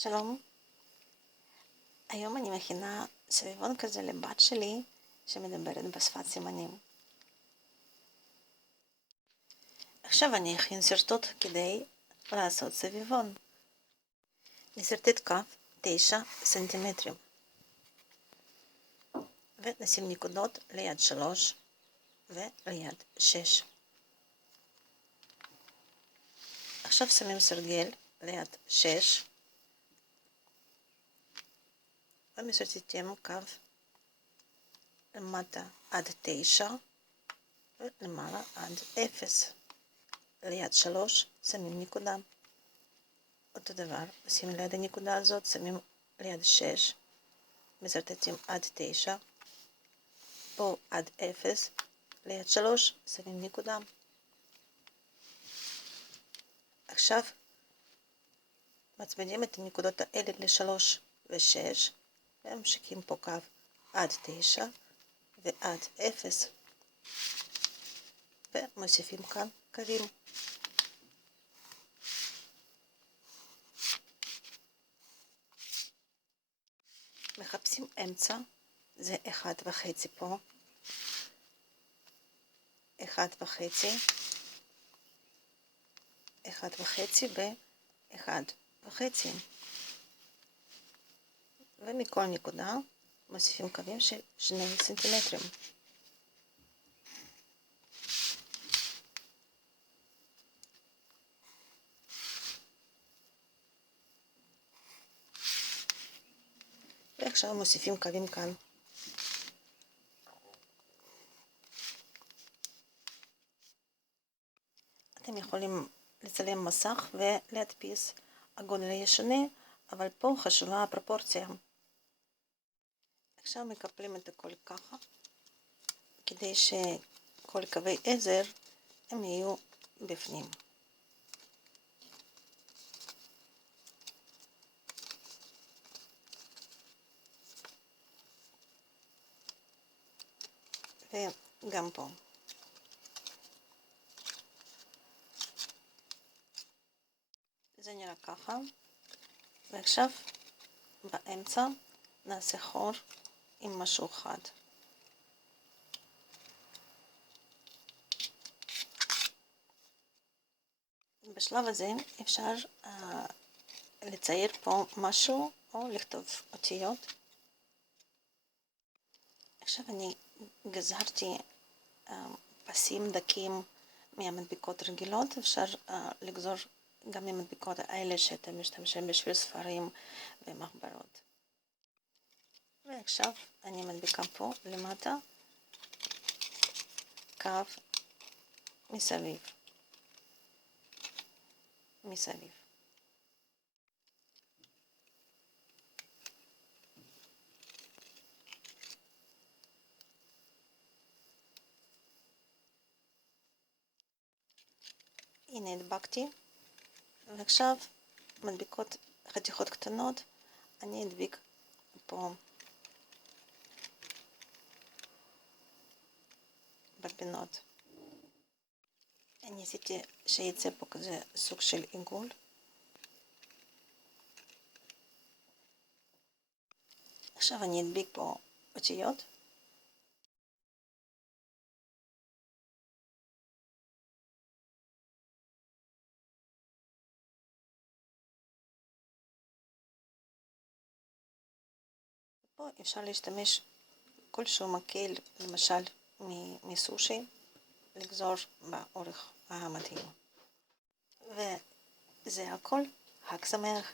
שלום, היום אני מכינה סביבון כזה לבת שלי שמדברת בשפת סימנים. עכשיו אני אכין שרטוט כדי לעשות סביבון. נסרטט קו 9 סנטימטרים ונשים נקודות ליד 3 וליד 6. עכשיו שמים סרגל ליד 6 ומסרטטים קו למטה עד 9 ולמעלה עד 0. ליד 3 שמים נקודה. אותו דבר עושים ליד הנקודה הזאת, שמים ליד 6, מסרטטים עד 9, פה עד 0, ליד 3 שמים נקודה. עכשיו מצמידים את הנקודות האלה ל3 ו6 וממשיכים פה קו עד 9 ועד 0 ומוסיפים כאן קווים. מחפשים אמצע, זה 1.5 פה, 1.5, 1.5 ב-1.5, ומכל נקודה מוסיפים קווים של 2 סנטימטרים. ועכשיו מוסיפים קווים כאן. אתם יכולים לצלם מסך ולהדפיס. הגודל יהיה שונה, אבל פה חשובה הפרופורציה. עכשיו מקפלים את הכל ככה, כדי שכל קווי עזר הם יהיו בפנים. וגם פה. זה נראה ככה, ועכשיו באמצע נעשה חור עם משהו חד. בשלב הזה אפשר לצייר פה משהו או לכתוב אותיות. עכשיו אני גזרתי פסים דקים מהמדבקות רגילות. אפשר לגזור גם מהמדבקות האלה שאתם משתמשים בשביל ספרים ומחברות. ועכשיו אני מדביקה פה למטה קו מסביב. הנה הדבקתי, ועכשיו מדביקות חתיכות קטנות אני אדביק פה בפינות. אני עשיתי שיצא פה כזה סוג של עיגול. עכשיו אני אדביק פה אותיות. פה אפשר להשתמש כלשהו מקל, למשל מסושי, לגזור באורך המתאים. וזה הכל. חג שמח.